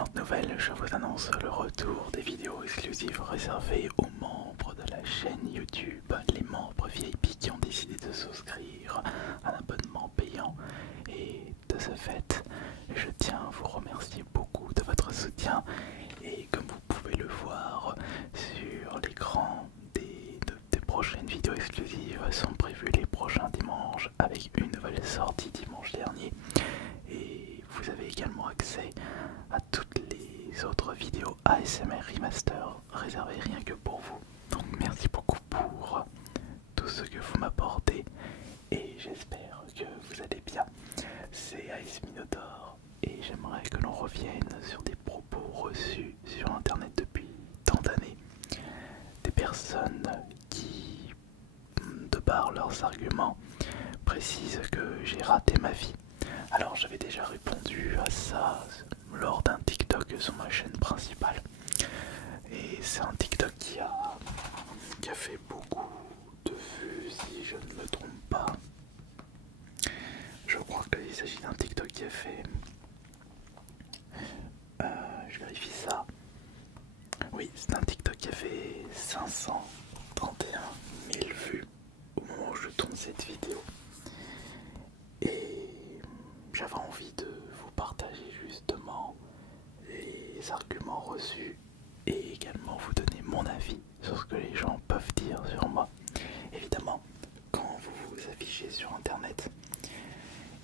excellente nouvelle, je vous annonce le retour des vidéos exclusives réservées aux membres de la chaîne YouTube, les membres VIP qui ont décidé de souscrire à un abonnement payant. Et de ce fait, je tiens à vous remercier beaucoup de votre soutien. Et comme vous pouvez le voir sur l'écran, des prochaines vidéos exclusives sont prévues les prochains dimanches avec une nouvelle sortie dimanche dernier. Et vous avez également accès à toutes les autres vidéos ASMR Remaster réservées rien que pour vous. Donc merci beaucoup pour tout ce que vous m'apportez et j'espère que vous allez bien. C'est Ice Minotaur et j'aimerais que l'on revienne sur des propos reçus sur internet depuis tant d'années. Des personnes qui, de par leurs arguments, précisent que j'ai raté ma vie. Alors j'avais déjà répondu à ça lors d'un TikTok sur ma chaîne principale. Et c'est un TikTok qui a fait beaucoup de vues si je ne me trompe pas. Je crois qu'il s'agit d'un TikTok qui a fait... je vérifie ça. Oui, c'est un TikTok qui a fait 531 000 vues au moment où je tourne cette vidéo. Et j'avais envie de vous partager justement les arguments reçus et également vous donner mon avis sur ce que les gens peuvent dire sur moi. Évidemment, quand vous vous affichez sur internet,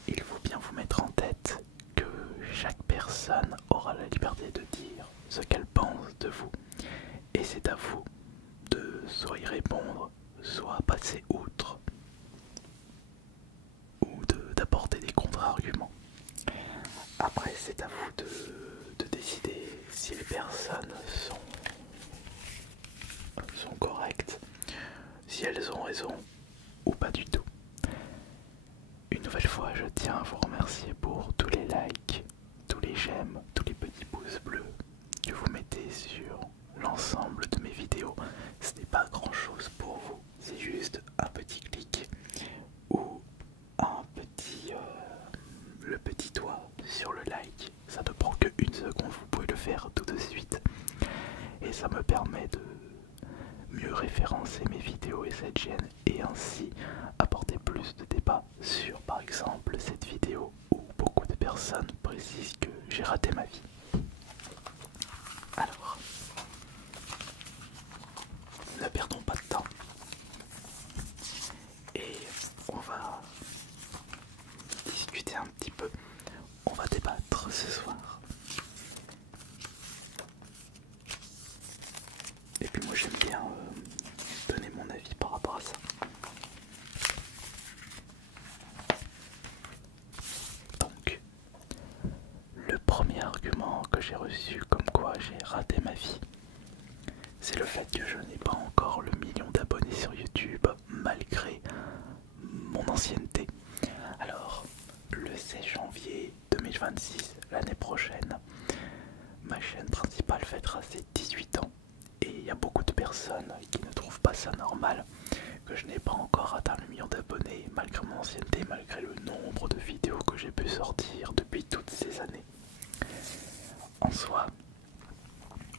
il faut bien vous mettre en tête que chaque personne aura la liberté de dire ce qu'elle pense de vous. Et c'est à vous de soit y répondre, soit passer outre ou d'apporter des contre-arguments. Après, c'est à vous de décider si les personnes sont correctes, si elles ont raison ou pas du tout. Une nouvelle fois, je tiens à vous remercier pour tous les likes, tous les j'aime, tous les petits pouces bleus que vous mettez sur l'ensemble de mes vidéos. Ce n'est pas grand chose pour vous, c'est juste un petit clic ou le petit doigt sur le like. Ça ne prend que une seconde, vous pouvez le faire tout de suite. Et ça me permet de mieux référencer mes vidéos et cette chaîne et ainsi apporter plus de débats sur par exemple cette vidéo où beaucoup de personnes précisent que j'ai raté ma vie. Alors, ne perdons pas de temps et on va discuter un petit peu, on va débattre ce soir. Et puis moi j'aime bien donner mon avis par rapport à ça. Donc, le premier argument que j'ai reçu comme quoi j'ai raté ma vie, c'est le fait que je n'ai pas encore le million d'abonnés sur YouTube malgré mon ancienneté. Alors, le 16 janvier 2026, l'année prochaine, ma chaîne principale fêtera ses 18 ans. Et il y a beaucoup de personnes qui ne trouvent pas ça normal que je n'ai pas encore atteint le million d'abonnés malgré mon ancienneté, malgré le nombre de vidéos que j'ai pu sortir depuis toutes ces années. En soi,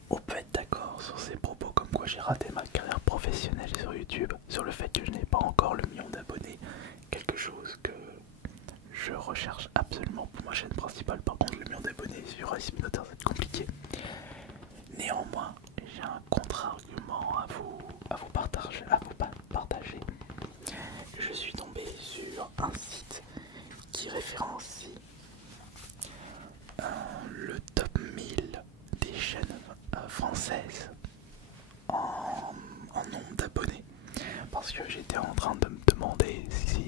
on peut être d'accord sur ces propos comme quoi j'ai raté ma carrière professionnelle sur YouTube, sur le fait que je n'ai pas encore le million d'abonnés, quelque chose que je recherche absolument pour ma chaîne principale. Par contre, le million d'abonnés sur Ice Minotaur, c'est compliqué. Néanmoins, j'ai un contre-argument à vous partager. Je suis tombé sur un site qui référencie le top 1000 des chaînes françaises en nombre d'abonnés. Parce que j'étais en train de me demander si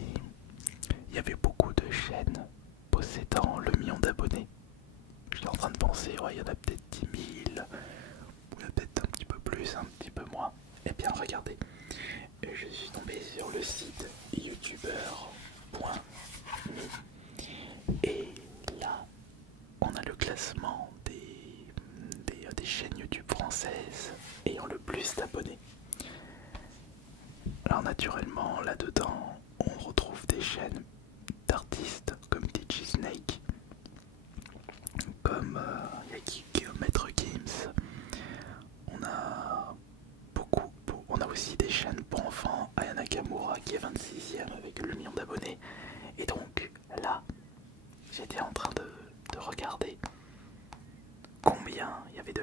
il y avait beaucoup de chaînes possédant le million d'abonnés. J'étais en train de penser, ouais, il y en a peut-être 10 000, ou il y en a peut-être un petit peu plus, un petit peu moins. Et bien regardez, je suis tombé sur le site youtuber.me et là on a le classement des chaînes YouTube françaises ayant le plus d'abonnés. Alors naturellement là-dedans on retrouve des chaînes d'artistes comme DJ Snake, comme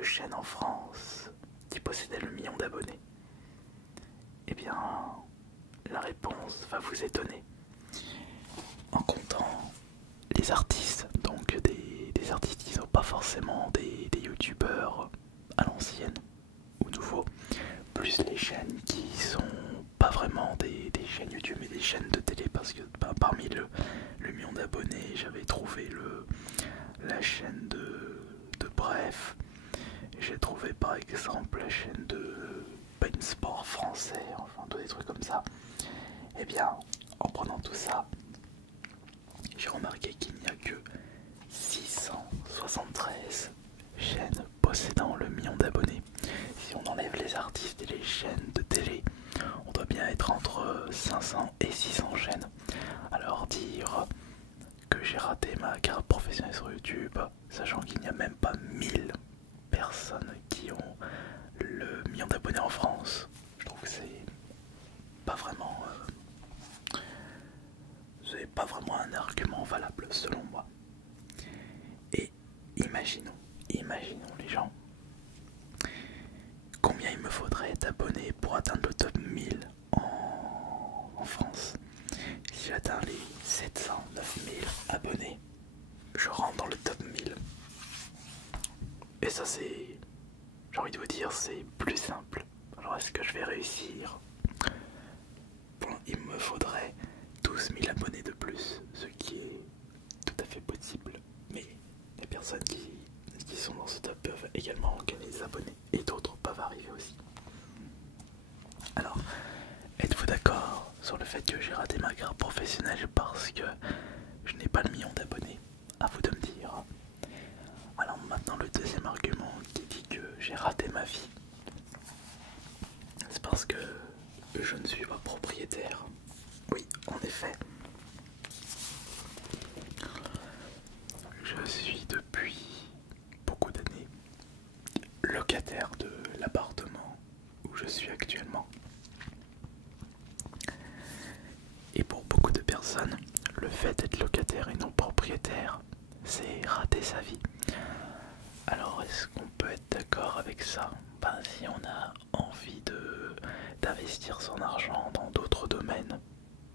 chaîne en France qui possédait le million d'abonnés? Eh bien, la réponse va vous étonner. En comptant les artistes, donc des artistes qui ne sont pas forcément des youtubeurs à l'ancienne ou nouveaux, plus les chaînes qui sont pas vraiment des chaînes YouTube mais des chaînes de télé, parce que parmi le million d'abonnés j'avais trouvé la chaîne de Bref, j'ai trouvé par exemple la chaîne de Ben Sport français, enfin tous des trucs comme ça. Et bien en prenant tout ça, j'ai remarqué qu'il n'y a que 673 chaînes possédant le million d'abonnés. Si on enlève les artistes et les chaînes de télé, on doit bien être entre 500 et 600 chaînes. Alors dire que j'ai raté ma carrière professionnelle sur YouTube, sachant qu'il n'y a même pas 1000 personnes qui ont le million d'abonnés en France, je trouve que c'est pas vraiment un argument valable selon moi. Et imaginons les gens, combien il me faudrait d'abonnés pour atteindre le top 1000 en France. Si j'atteins les 709 000 abonnés, je rentre dans le top 1000. Et ça c'est, j'ai envie de vous dire, c'est plus simple. Alors est-ce que je vais réussir? Bon, il me faudrait 12 000 abonnés de plus, ce qui est tout à fait possible. Mais les personnes qui sont dans ce top peuvent également gagner des abonnés et d'autres peuvent arriver aussi. Alors, êtes-vous d'accord sur le fait que j'ai raté ma carrière professionnelle parce que je n'ai pas le million d'abonnés? À vous de me dire. Alors maintenant le deuxième argument qui dit que j'ai raté ma vie, c'est parce que je ne suis pas propriétaire. Oui, en effet. Je suis depuis beaucoup d'années locataire de l'appartement où je suis actuellement. Et pour beaucoup de personnes, le fait d'être locataire et non propriétaire, c'est rater sa vie. Alors est-ce qu'on peut être d'accord avec ça? Ben, si on a envie d'investir son argent dans d'autres domaines,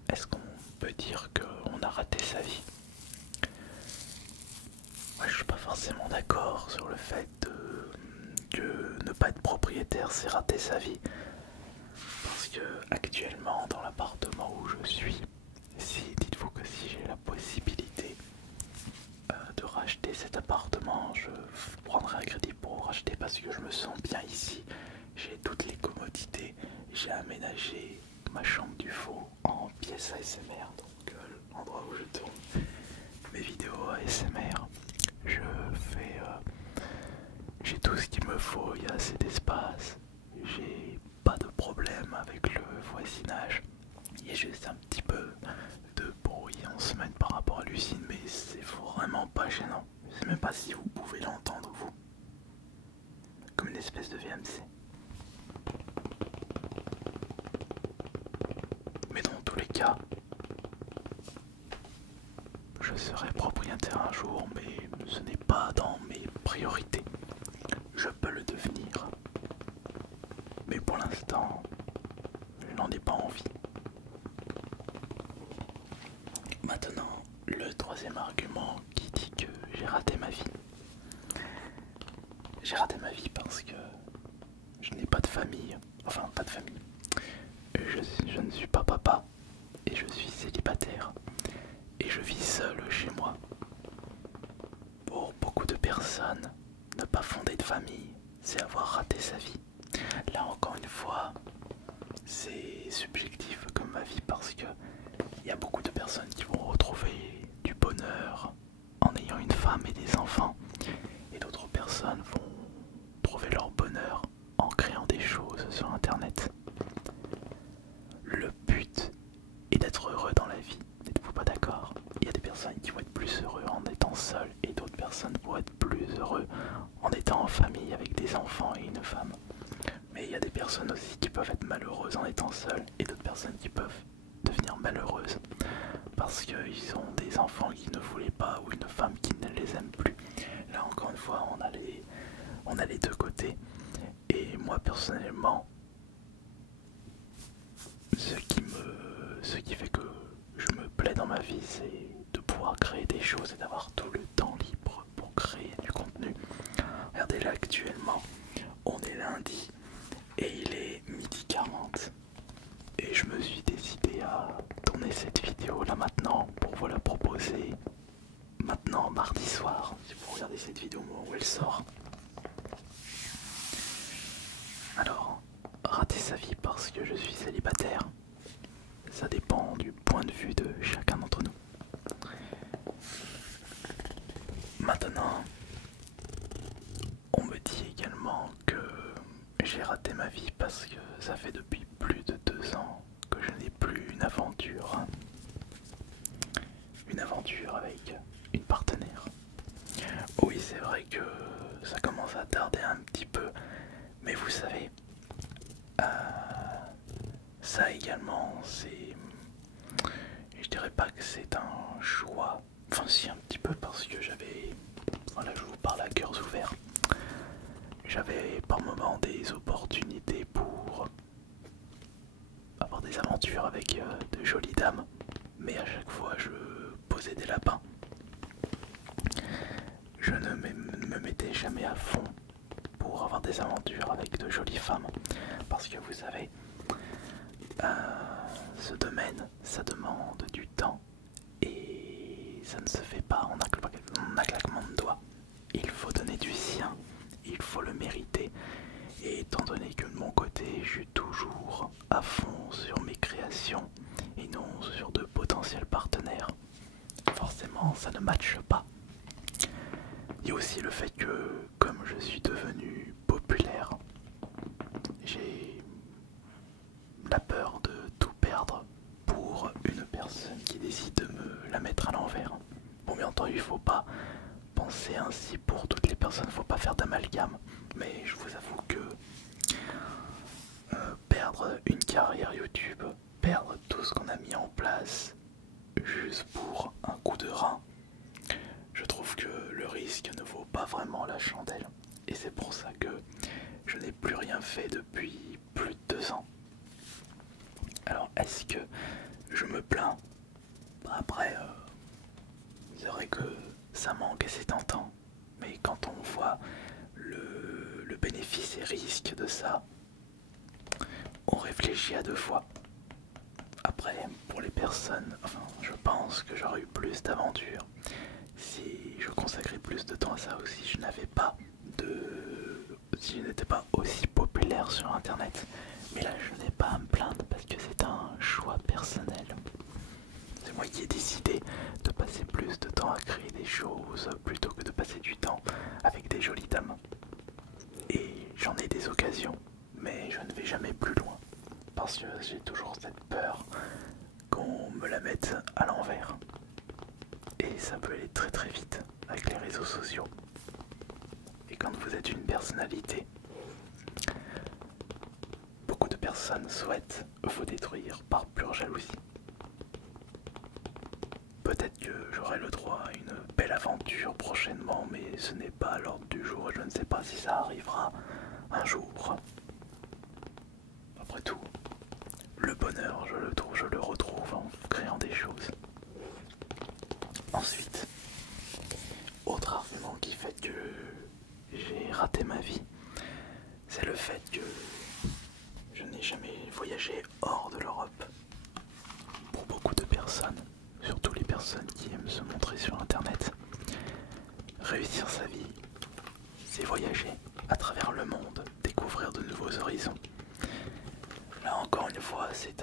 est-ce qu'on peut dire qu'on a raté sa vie? Moi je suis pas forcément d'accord sur le fait que ne pas être propriétaire c'est rater sa vie. Parce que actuellement dans l'appartement où je suis, dites-vous que si j'ai la possibilité de racheter cet appartement, je prendrai un crédit pour racheter parce que je me sens bien ici. J'ai toutes les commodités, j'ai aménagé ma chambre du faux en pièce ASMR, donc l'endroit où je tourne mes vidéos ASMR. J'ai tout ce qu'il me faut, il y a assez d'espace, j'ai pas de problème avec le voisinage. Il y a juste un petit peu de bruit en semaine par rapport à Lucine, mais c'est vraiment pas gênant. Je sais même pas si vous pouvez l'entendre, vous. Comme une espèce de VMC. Mais dans tous les cas, je serai propriétaire un jour, mais ce n'est pas dans mes priorités. Je peux le devenir. Mais pour l'instant, je n'en ai pas envie. Maintenant, le troisième argument qui dit que j'ai raté ma vie. J'ai raté ma vie parce que je n'ai pas de famille. Enfin, pas de famille. Je ne suis pas papa et je suis célibataire. Et je vis seul chez moi. Pour beaucoup de personnes, ne pas fonder de famille, c'est avoir raté sa vie. Là encore une fois, c'est subjectif comme ma vie parce que il y a beaucoup de personnes qui vont retrouver du bonheur en ayant une femme et des enfants, et d'autres personnes vont trouver leur bonheur en créant des choses sur internet. Le but est d'être heureux dans la vie, n'êtes-vous pas d'accord? Il y a des personnes qui vont être plus heureux en étant seuls et d'autres personnes vont être plus heureux en étant en famille avec des enfants et une femme. Mais il y a des personnes aussi qui peuvent être malheureuses en étant seules et d'autres personnes qui peuvent devenir malheureuses parce qu'ils ont des enfants qui ne voulaient pas ou une femme qui ne les aime plus. Là encore une fois, on a les deux côtés. Et moi personnellement, ce qui fait que je me plais dans ma vie, c'est de pouvoir créer des choses et d'avoir tout le temps libre pour créer du contenu. Regardez là actuellement, on est lundi et il est 12h40 et je me suis décidé à tourner cette vidéo là maintenant pour vous la proposer maintenant mardi soir, si vous regardez cette vidéo au moment où elle sort. Alors, rater sa vie parce que je suis célibataire, ça dépend du point de vue de chacun d'entre nous. Maintenant, on me dit également que j'ai raté ma vie parce que ça fait depuis plus de 2 ans que je n'ai plus une aventure. Une aventure avec une partenaire. Oui, c'est vrai que ça commence à tarder un petit peu, mais vous savez, ça également, c'est... Je dirais pas que c'est un choix, enfin si un petit peu parce que j'avais... Voilà, je vous parle à cœurs ouverts. J'avais par moments des opportunités pour avoir des aventures avec de jolies dames, mais à chaque fois je posais des lapins. Je ne me mettais jamais à fond pour avoir des aventures avec de jolies femmes, parce que vous savez, ce domaine, ça demande du temps et ça ne se fait pas en un claquement de doigts. Il faut donner du sien, il faut le mériter. Et étant donné que de mon côté, je suis toujours à fond sur mes créations et non sur de potentiels partenaires, forcément ça ne matche pas. Il y a aussi le fait que, comme je suis devenu populaire, j'ai la peur de tout perdre pour une personne qui décide de me la mettre à l'envers. Bon, bien entendu, il faut pas penser ainsi pour toutes les personnes, faut pas faire d'amalgame, mais je vous avoue que perdre une carrière YouTube, perdre tout ce qu'on a mis en place juste pour un coup de rein, je trouve que le risque ne vaut pas vraiment la chandelle. Et c'est pour ça que je n'ai plus rien fait depuis plus de 2 ans. Alors est-ce que je me plains? Après, c'est vrai que ça manque et c'est tentant. Mais quand on voit le bénéfice et risque de ça, on réfléchit à 2 fois. Après, pour les personnes, enfin, je pense que j'aurais eu plus d'aventures si je consacrais plus de temps à ça aussi. Je n'avais pas si je n'étais pas aussi populaire sur internet. Mais là, je n'ai pas à me plaindre parce que c'est un choix personnel. C'est moi qui ai décidé de passer plus de temps à créer des choses plutôt que de passer du temps avec des jolies dames. Et j'en ai des occasions, mais je ne vais jamais plus loin parce que j'ai toujours cette peur qu'on me la mette à l'envers. Et ça peut aller très très vite avec les réseaux sociaux. Et quand vous êtes une personnalité, beaucoup de personnes souhaitent vous détruire par pure jalousie. Peut-être que j'aurai le droit à une belle aventure prochainement, mais ce n'est pas à l'ordre du jour et je ne sais pas si ça arrivera un jour. Après tout, le bonheur, je le retrouve en créant des choses. Ensuite, autre argument qui fait que j'ai raté ma vie, c'est le fait que je n'ai jamais voyagé hors de l'Europe. Pour beaucoup de personnes, surtout les personnes qui aiment se montrer sur internet, réussir sa vie, c'est voyager à travers le monde, découvrir de nouveaux horizons. Là encore une fois, c'est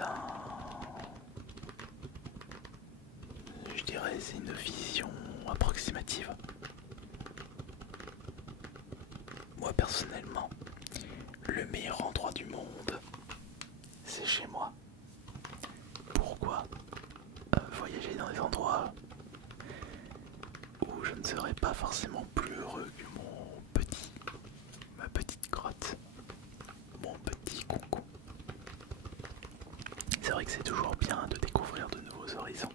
je dirais, c'est une vision approximative. Moi personnellement, le meilleur endroit du monde, c'est chez moi. Pourquoi voyager dans des endroits où je ne serais pas forcément plus heureux que ma petite grotte, mon petit cocon? C'est vrai que c'est toujours bien de découvrir de nouveaux horizons.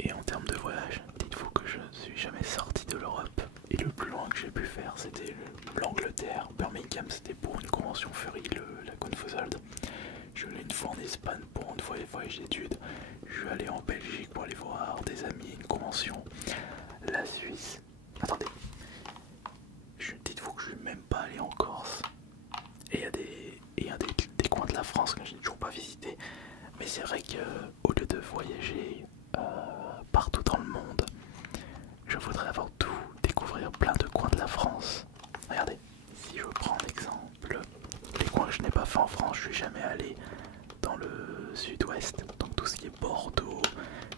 Et en termes de voyage, dites-vous que je ne suis jamais sorti de l'Europe. Et le plus loin que j'ai pu faire, c'était l'Angleterre. Birmingham, c'était pour une convention Furry, la Confuzzled. Je suis allé une fois en Espagne pour un voyage d'études. Je suis allé en Belgique pour aller voir des amis, une convention. La Suisse. Attendez. Dites-vous que je suis même pas allé en Corse. Et il y a des coins de la France que j'ai toujours pas visité. Mais c'est vrai qu'au lieu de voyager partout dans le monde, je voudrais avant tout découvrir plein de coins de la France. Regardez, si je prends l'exemple, les coins que je n'ai pas fait en France, je suis jamais allé dans le sud-ouest, donc tout ce qui est Bordeaux,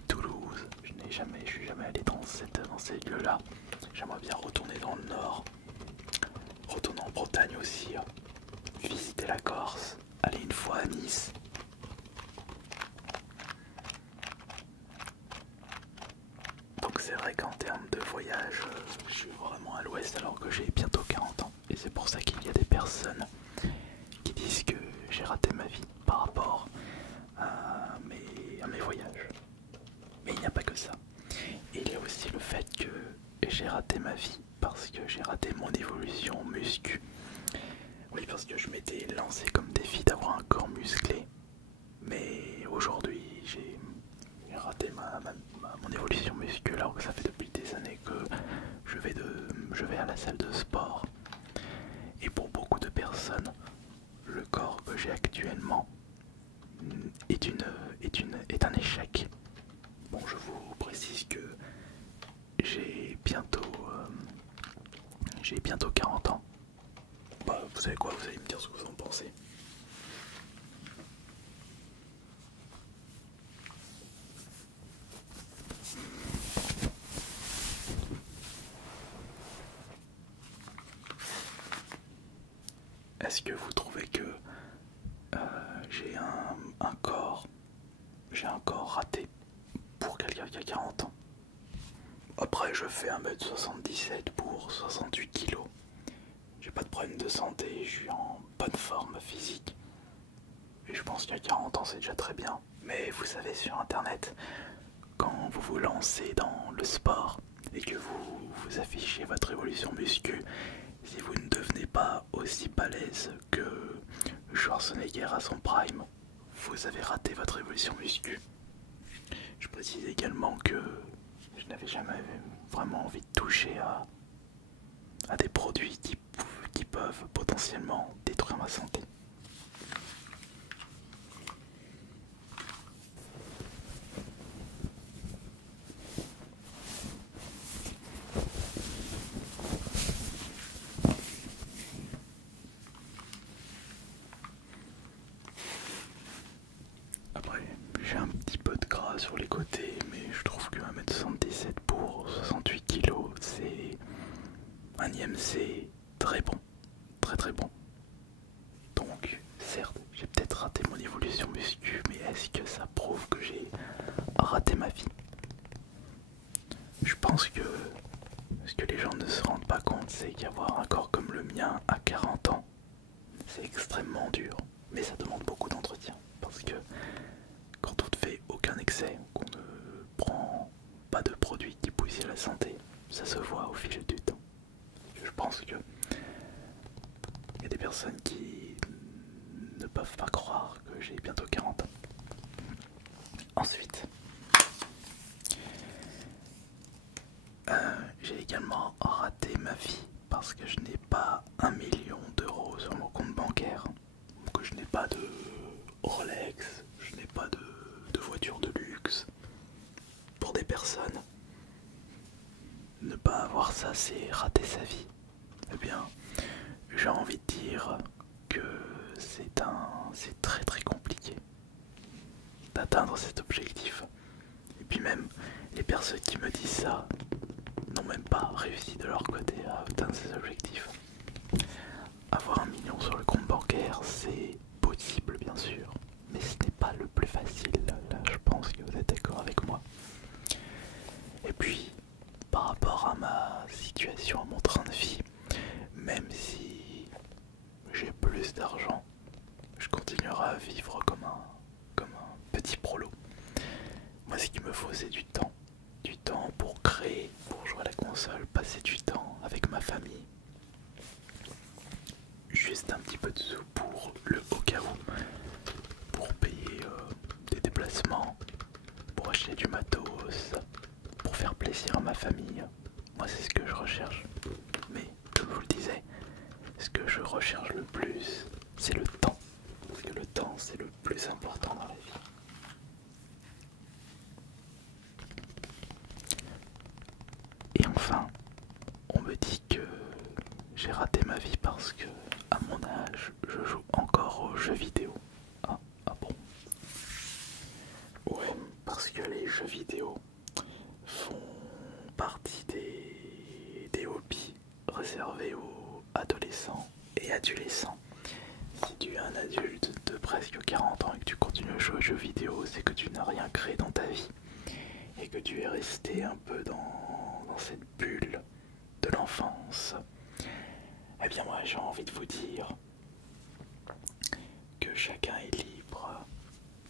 Toulouse, je suis jamais allé dans ces lieux-là. J'aimerais bien retourner dans le nord, retourner en Bretagne aussi, visiter la Corse, aller une fois à Nice. Donc c'est vrai qu'en termes de voyage, je suis vraiment à l'ouest alors que j'ai bientôt 40 ans. Et c'est pour ça qu'il y a des personnes qui disent que j'ai raté ma vie par rapport à mes voyages. Mais il n'y a pas que ça. Et il y a aussi le fait que j'ai raté ma vie parce que j'ai raté mon évolution muscu. Oui, parce que je m'étais lancé comme défi d'avoir un corps musclé. Mais aujourd'hui, j'ai raté mon évolution musculaire alors que ça fait depuis des années que je vais à la salle de sport. Et pour beaucoup de personnes, le corps que j'ai actuellement est un échec. Bon, je vous précise que j'ai bientôt 40 ans. Bah, vous savez quoi, vous allez me dire ce que vous en pensez. Est-ce que vous trouvez que j'ai un corps raté pour quelqu'un qui a 40 ans? Après, je fais 1m77 pour 68 kg. J'ai pas de problème de santé, je suis en bonne forme physique. Et je pense qu'à 40 ans, c'est déjà très bien. Mais vous savez, sur internet, quand vous vous lancez dans le sport et que vous affichez votre évolution muscu, si vous ne devenez pas aussi balèze que Schwarzenegger à son prime, vous avez raté votre évolution muscu. Je précise également que je n'avais jamais vraiment envie de toucher à des produits qui peuvent potentiellement détruire ma santé. Après, j'ai un petit peu de gras sur les côtés, mais je trouve que 1m77 pour 68 kg, c'est un IMC très bon, très très bon. Donc, certes, j'ai peut-être raté mon évolution muscu, mais est-ce que ça prouve que j'ai raté ma vie? Je pense que ce que les gens ne se rendent pas compte, c'est qu'avoir un corps comme le mien à 40 ans, c'est extrêmement dur, mais ça demande beaucoup d'entretien, parce que quand on ne fait aucun excès, qu'on ne prend pas de produits qui poussent la santé, ça se voit au fil du temps. Je pense que il y a des personnes qui ne peuvent pas croire que j'ai bientôt 40 ans. Ensuite, j'ai également raté ma vie parce que je n'ai pas 1 million d'euros sur mon compte bancaire, que je n'ai pas de Rolex, je n'ai pas de voiture de luxe. Pour des personnes, ne pas avoir ça, c'est rater sa vie. Eh bien, j'ai envie de dire que c'est très très compliqué d'atteindre cet objectif. Et puis même, les personnes qui me disent ça n'ont même pas réussi de leur côté à atteindre ces objectifs. Avoir 1 million sur le compte bancaire, c'est possible bien sûr, mais ce n'est pas le plus facile. Là, je pense que vous êtes d'accord avec moi. Et puis, par rapport à ma situation, à mon train de vie, même si j'ai plus d'argent, je continuerai à vivre comme un petit prolo. Moi, ce qu'il me faut, c'est du temps. Du temps pour créer, pour jouer à la console, passer du temps avec ma famille. cas où, pour payer des déplacements, pour acheter du matos, pour faire plaisir à ma famille. Moi c'est ce que je recherche. Mais comme je vous le disais, ce que je recherche le plus, c'est le temps. Parce que le temps c'est le plus important dans la vie. Et enfin, on me dit que j'ai raté ma vie parce que, à mon âge, je joue encore aux jeux vidéo. Ah, ah bon? Ouais, parce que les jeux vidéo font partie des hobbies réservés aux adolescents et adolescents. Si tu es un adulte de presque 40 ans et que tu continues à jouer aux jeux vidéo, c'est que tu n'as rien créé dans ta vie et que tu es resté un peu dans cette bulle de l'enfance. Eh bien moi j'ai envie de vous dire que chacun est libre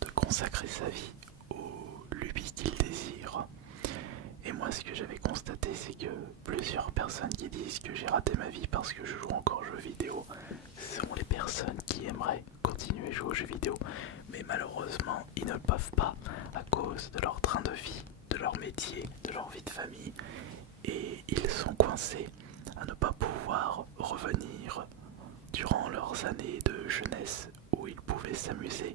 de consacrer sa vie aux lubies qu'il désire. Et moi ce que j'avais constaté c'est que plusieurs personnes qui disent que j'ai raté ma vie parce que je joue encore aux jeux vidéo sont les personnes qui aimeraient continuer à jouer aux jeux vidéo, mais malheureusement ils ne peuvent pas à cause de leur train de vie, de leur métier, de leur vie de famille, et ils sont coincés à ne pas pouvoir revenir durant leurs années de jeunesse où ils pouvaient s'amuser,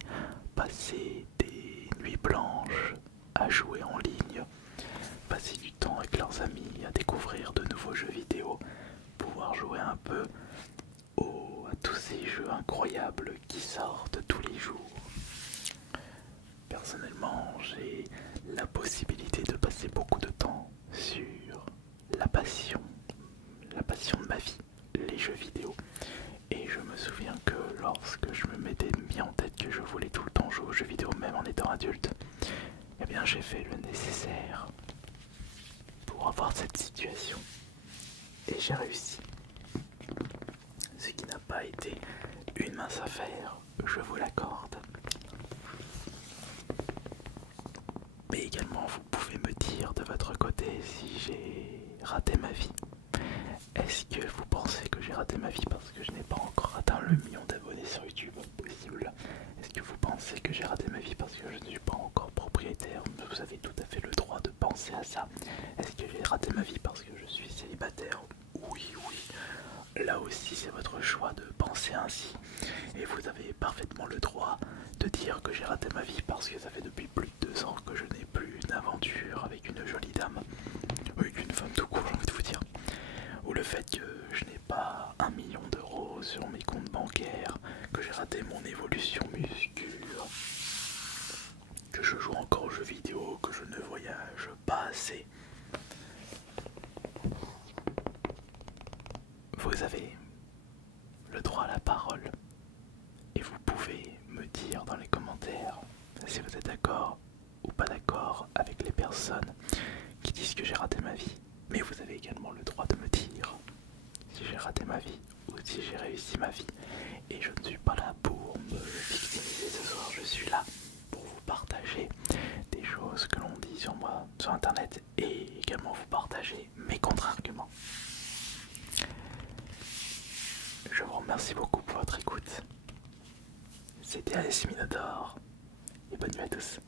passer des nuits blanches à jouer en ligne, passer du temps avec leurs amis, à découvrir de nouveaux jeux vidéo, pouvoir jouer un peu à tous ces jeux incroyables qui sortent tous les jours. Personnellement, j'ai la possibilité de passer beaucoup de temps sur la passion de ma vie, les jeux vidéo. Et je me souviens que lorsque je me m'étais mis en tête que je voulais tout le temps jouer aux jeux vidéo, même en étant adulte, eh bien j'ai fait le nécessaire pour avoir cette situation. Et j'ai réussi. Ce qui n'a pas été une mince affaire, je vous l'accorde. Mais également, vous pouvez me dire de votre côté si j'ai raté ma vie. Est-ce que vous pensez que j'ai raté ma vie parce que je n'ai pas encore atteint le million d'abonnés sur YouTube? Possible. Est-ce que vous pensez que j'ai raté ma vie parce que je ne suis pas encore propriétaire? Vous avez tout à fait le droit de penser à ça. Est-ce que j'ai raté ma vie parce que je suis célibataire? Oui, oui. Là aussi, c'est votre choix de penser ainsi. Et vous avez parfaitement le droit de dire que j'ai raté ma vie parce que ça fait depuis plus de 2 ans que je n'ai plus d'aventure avec une jolie dame. Avec une femme tout court, j'ai envie de vous dire. Ou le fait que je n'ai pas 1 million d'euros sur mes comptes bancaires, que j'ai raté mon évolution musculaire, que je joue encore aux jeux vidéo, que je ne voyage pas assez. Vous avez le droit à la parole et vous pouvez me dire dans les commentaires si vous êtes d'accord ou pas d'accord avec les personnes qui disent que j'ai raté ma vie. Mais vous avez également le droit de me dire si j'ai raté ma vie ou si j'ai réussi ma vie. Et je ne suis pas là pour me victimiser ce soir, je suis là pour vous partager des choses que l'on dit sur moi, sur internet, et également vous partager mes contre-arguments. Je vous remercie beaucoup pour votre écoute. C'était AS Minodor et bonne nuit à tous.